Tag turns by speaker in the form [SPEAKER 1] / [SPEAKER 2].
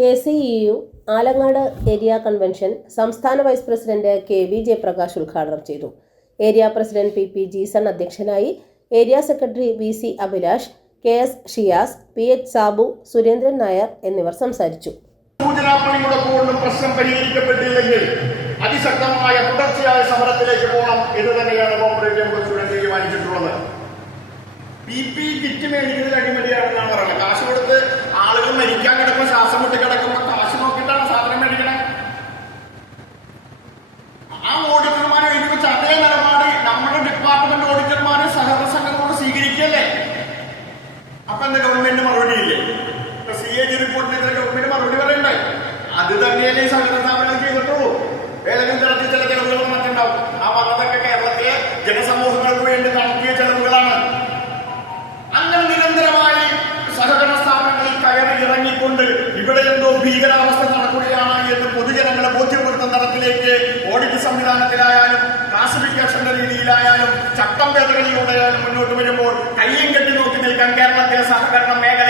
[SPEAKER 1] K C E U Alangad area convention സംസ്ഥാന vice president K V Jayaprakash ഉദ്ഘാടനം ചെയ്തു. Area president P P Jeeson അധ്യക്ഷനായി area secretary V C Abhilash K S Shiyas P H Sabu Surendran Nair എന്നിവർ സംസാരിച്ചു.
[SPEAKER 2] സൂചനാപ്പണിയുടെ പൂർണ പ്രശ്നം പരിഹരിക്കപ്പെട്ടില്ലെങ്കിൽ അതിശക്തമായ തുടർച്ചയായ സമരത്തിലേക്ക് പോകണം എന്ന് തന്നെയാണ് കോപ്പറേറ്റീവ് പ്രസിഡന്റ് തീരുമാനിച്ചിട്ടുള്ളത്. പി പി കിറ്റ് മേടിക്കുന്നതിന് അടിമതിയാണെന്നാണ് പറയുന്നത്. അപ്പൊ ഗവൺമെന്റിന് ഗവൺമെന്റ് മറുപടി ഇല്ലേ? സി എ ജി റിപ്പോർട്ടിനെതിരെ ഗവൺമെന്റ് മറുപടി പറയണ്ടേ അത് തന്നെയല്ലേ സഹകരണ സ്ഥാപനങ്ങൾ ചെയ്തിട്ടുള്ളൂ. ഏതെങ്കിലും തരത്തിൽ ചില ചെലവുകൾ വന്നിട്ടുണ്ടാവും? ആ പറഞ്ഞതൊക്കെ കേരളത്തിലെ ജനസമൂഹങ്ങൾക്ക് വേണ്ടി നടത്തിയ ചെലവുകളാണ്. അങ്ങനെ നിരന്തരമായി സഹകരണ സ്ഥാപനങ്ങളിൽ കയറി ഇറങ്ങിക്കൊണ്ട് ഇവിടെ എന്തോ ഭീകരാവസ്ഥ നടക്കുകയാണ് എന്ന് പൊതുജനങ്ങളെ ബോധ്യപ്പെടുത്തുന്ന തരത്തിലേക്ക് ഓഡിറ്റ് സംവിധാനത്തിലായാലും ക്ലാസിഫിക്കേഷന്റെ രീതിയിലായാലും ചട്ടം ഭേദഗതിയിലൂടെയായാലും മുന്നോട്ട് വരുമ്പോൾ കയ്യും കെട്ടി കേരളത്തിലെ സഹകരണ സംഘടന